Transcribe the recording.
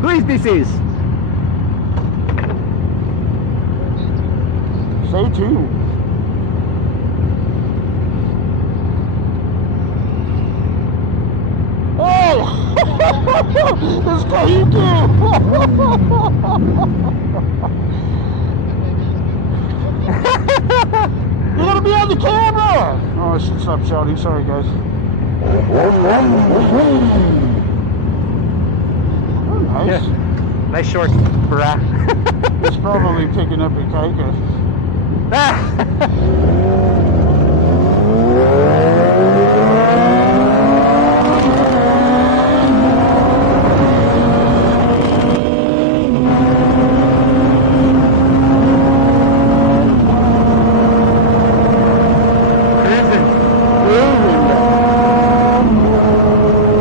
Who is this is? Stay tuned. Oh! Let's go, you do! You're gonna be on the camera! Oh, I should stop shouting. Sorry, guys. Oh, nice. Yeah. Nice short, brah. It's probably picking up a kaika.